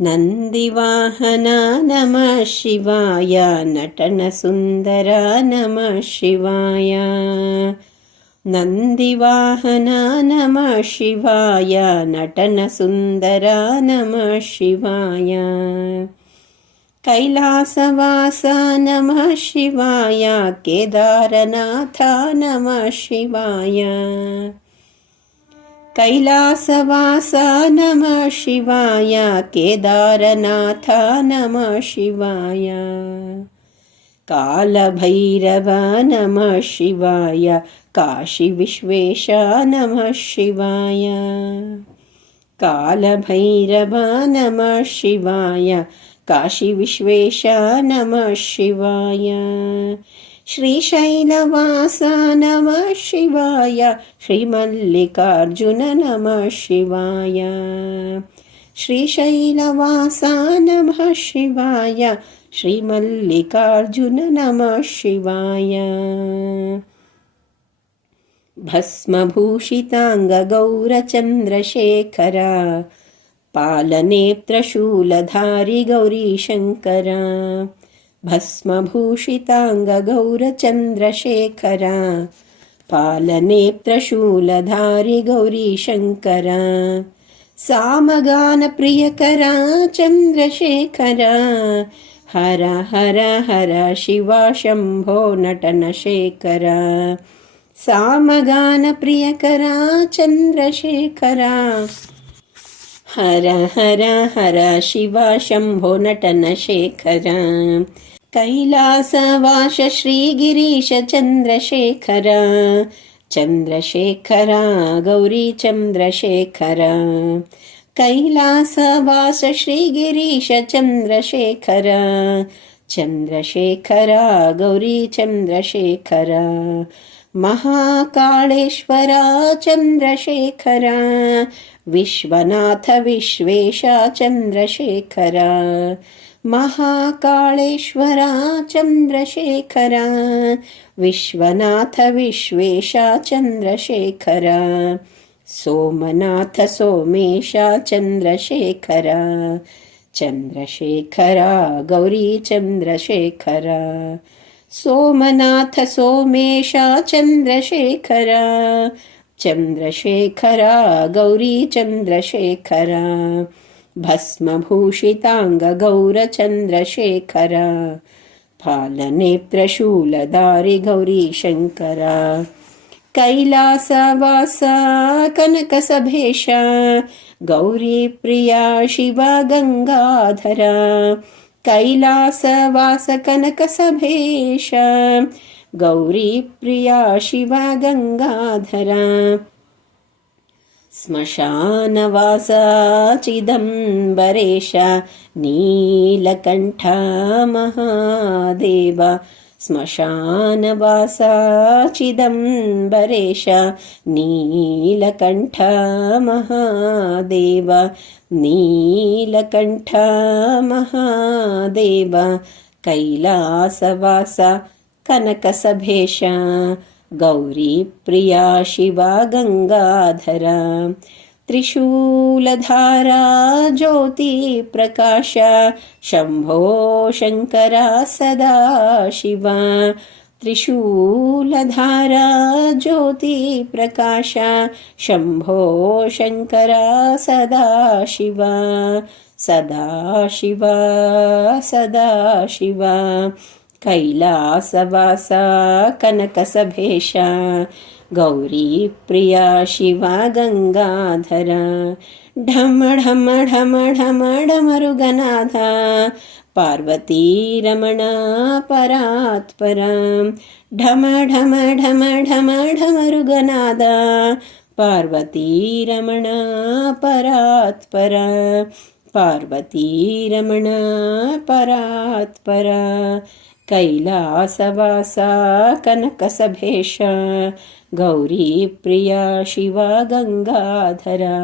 नन्दिवाहना नमः शिवाय नटनसुन्दरा नमः शिवाय। नन्दिवाहना नमः शिवाय नटनसुन्दरा नमः शिवाय। कैलासवासा नमः शिवाय केदारनाथा नमः शिवाय कैलासवासा नमः शिवाय केदारनाथ नमः शिवाय कालभैरव नमः शिवाय काशीविश्वेश नमः शिवाय कालभैरव नमः शिवाय काशीविश्वेश नमः शिवाय श्रीशैलवास नमः शिवाय श्रीमल्लिकार्जुन नमः शिवाय श्रीशैलवास नमः शिवाय श्रीमल्लिकार्जुन नमः शिवाय भस्मभूषिताङ्गगौरचन्द्रशेखर पालनेत्रशूलधारि गौरीशङ्कर भस्मभूषिताङ्गगौरचन्द्रशेखर पालनेत्रशूलधारि गौरीशङ्कर सामगानप्रियकरा चन्द्रशेखर हर हर हर शिवा शम्भो नटनशेखर सामगानप्रियकरा चन्द्रशेखरा हर हर हर शिवा शम्भो नटनशेखर कैलासवास श्रीगिरीश चन्द्रशेखर चन्द्रशेखर गौरी चन्द्रशेखर कैलासवास श्रीगिरीश चन्द्रशेखर चन्द्रशेखर गौरी चन्द्रशेखर महाकाळेश्वर चन्द्रशेखर विश्वनाथ विश्वेश चन्द्रशेखर महाकाळेश्वरा चन्द्रशेखर विश्वनाथ विश्वेश चन्द्रशेखर सोमनाथ सोमेश चन्द्रशेखर चन्द्रशेखर गौरी चन्द्रशेखर। सोमनाथ सोमेश चन्द्रशेखर। चन्द्रशेखर गौरी चन्द्रशेखर। भस्मभूषिताङ्गगौरचन्द्रशेखर फालनेत्रशूलधारि गौरीशङ्कर कैलासवास कनकसभेश गौरीप्रिया शिवा गङ्गाधर कैलासवास कनकसभेश गौरीप्रिया शिवा गङ्गाधर श्मशानवासा चिदम्बरेश नीलकण्ठ महादेव श्मशानवासा चिदम्बरेश नीलकण्ठ महादेव नीलकण्ठ महादेव कैलासवास कनकसभेश गौरीप्रिया शिवा गङ्गाधर त्रिशूलधारा ज्योतिप्रकाश शम्भो शङ्करा सदा शिवा। त्रिशूलधारा ज्योतिप्रकाश शम्भो शङ्करा सदा शिवा। सदा शिवा सदा शिवा। कैलासवासा कनकसभेश गौरीप्रिया शिवा गङ्गाधर ढम ढम ढम ढम ढमरुगनाथ पार्वतीरमण परात्परा ढम ढम ढम ढम ढमरुगनाद पार्वतीरमण परात्परा पार्वतीरमण परात्परा कैलासवासा कनकसभेश। गौरीप्रिया शिवा गङ्गाधरा